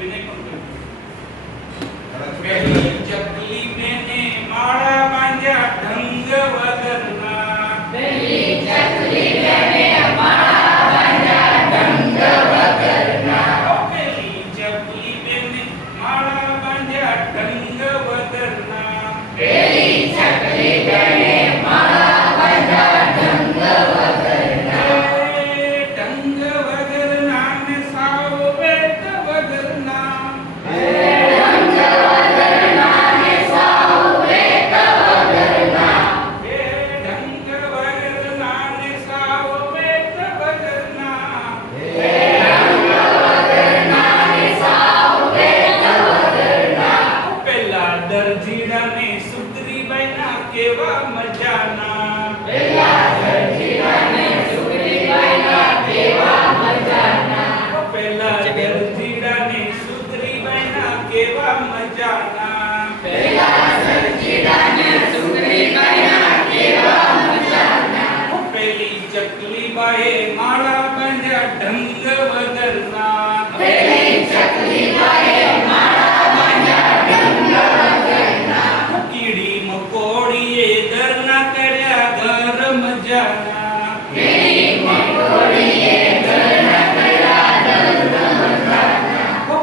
વિનય પણ પેલી ચકલી બેને માળા બાંધ્યા ઢંગ વગરના પેલી ચકલી બેને માળા બાંધ્યા ઢંગ વગરના પેલી ચકલી બેને માળા બાંધ્યા ઢંગ વગરના પેલી ચકલી બેને માળા બાંધ્યા ઢંગ વગરના ઢંગ વગરના ને સાવ વેત વગરના ઢંગ વગરના ને સાવ વેત વગરના ઢંગ વગરના ને સાવ વેત વગરના ઢંગ વગરના ને સાવ વેત વગરના પેલા દરજીડાને સુધરીબાઈના કેવા મજાના પેલા દરજીડાને સુગ્રીબાઈના કેવા મજાના પેલા દરજીડાને સુધરીબાઈના કેવા મજાના પેલા દરજીડાને સુગ્રીબાઈના કેવા મજાના પેલી ચકલીબાએ માળા બાંધ્યા ઢંગ વગરના પેલી ચકલીબાએ માળા બાંધ્યા ઢંગ વગરના કીડી મકોડીએ દરના કર્યા ઘર મજાના કીડી મકોડીએ ઘરના કર્યા ઢંગ વગરના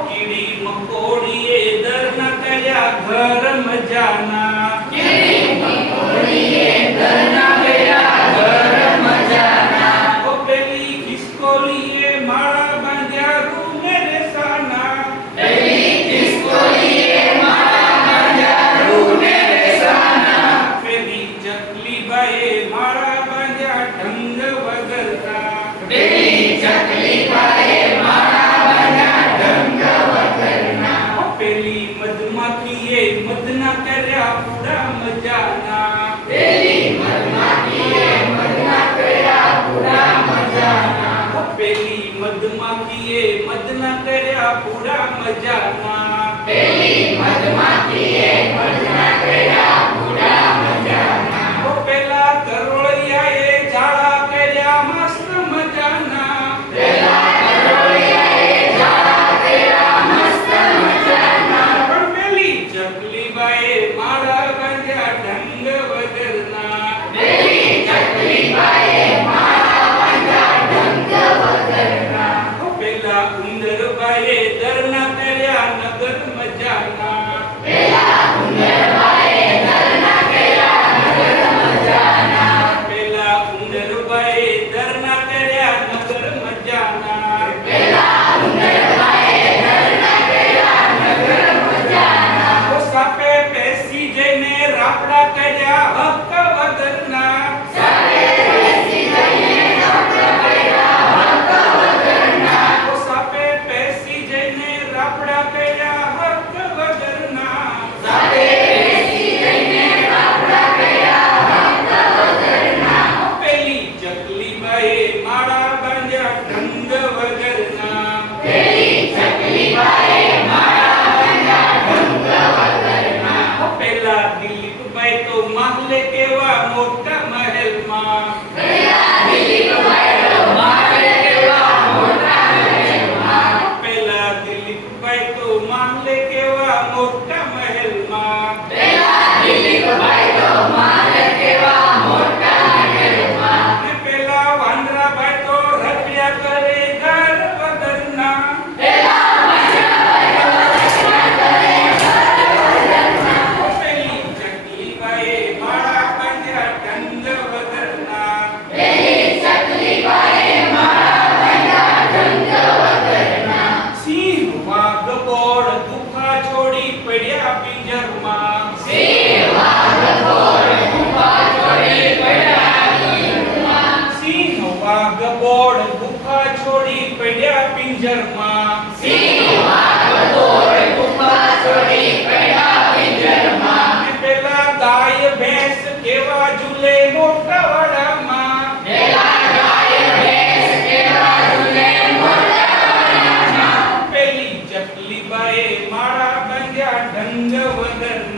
કીડી મકોડીએ દરના કર્યા ઘર મજાના કીડી મકોડીએ ઘરના કર્યા ઘર મજાના પેલી ખિસકોલીએ માળા બાંધ્યા રૂમે રેસાના પેલી ખિસકોલીએ માળા બાંધ્યા રૂને રેસાના પેલી ચકલીબાએ માળા બાંધ્યા ઢંગ વગરના પેલી ચકલીબાએ માળા બાંધ્યા ઢંગ વગરના પેલી મધમાખીએ મધના કર્યા પૂરા મજાના પેલી મધમાખીએ મધના કર્યા પૂરા મજાના પેલી મધમાખીએ મધના કર્યા પૂરા મજાના પેલી મધમાખીએ મધના કર્યા પૂરા મજાના પેલા કરોળિયાએ ઝાડા કર્યા મસ્ત મજાના પેલા કરોળિયાએ ઝાડા કર્યા મસ્ત મજાના પણ પેલી ચકલીબાએ માળા બાંધ્યા ઢંગ વગરના પેલી ચકલીબાએ માળા બાંધ્યા ઢંગ વગરના પેલા ઉંદરબાએ દરના કર્યા નગર મજાના પેલા ઉંદરબાએ ઘરના કર્યા નગર મજાના પેલા ઉંદરબાએ દરના કર્યા નગર મજાના પેલા ઉંદરબાએ ઘરના કર્યા નગર મજાના સાપે પેસી જઈને રાપડા કર્યા હક વગરના સાપે બેસી જઈને રાપડા કર્યા હક વગરના સાપે પેસી જઈને રાપડા કર્યા હક વગરના સાપે બેસી જઈને રાપડા કર્યા હક વગરના પેલી ચકલીબાએ માળા બાંધ્યા ઢંગ વગરના પેલી ચકલીબાએ માળા બાંધ્યા ઢંગ વગરના પેલા દિલીપભાઈ તો માહલે કેવા મોટા મહેલમાં પેલા દિલીપભાઈ તો મારે કેવા મોટા મહેલમાં પેલા દિલીપભાઈ તો માહલે કેવા મોટા મહેલમાં પેલા દિલીપભાઈ તો મારે કેવા મોટા મહેલમાં ને પેલા વાંદરાભાઈ તો રખડ્યા કરે ઘર વગરના પેલા વાંદરાભાઈ તો રખડ્યા કરે ઘર વગરના પેલી ચકલીબાએ માળા બાંધ્યા ઢંગ વગરના પેલી ચકલીબાએ માળા બાંધ્યા ઢંગ વગરના સિંહ વાઘ બોળ ગુફા છોડી પડ્યા પિંજરમાં સિંહ વાઘ ઘોડ ગુફા છોડી પડ્યા પિંજરમાં સિંહ વાઘ બોળ ગુફા છોડી પડ્યા પિંજરમાં સિંહ વાઘ ઘોડ ગુફા છોડી પડ્યા પિંજરમાં ને પેલા ગાય ભેંસ કેવા ઝૂલે મોટા વાડામાં પેલા ગાય ભેંસ કેવા ઝૂલે મોટા વડામાં પેલી ચકલીબાએ માળા બાંધ્યા ઢંગ વગરના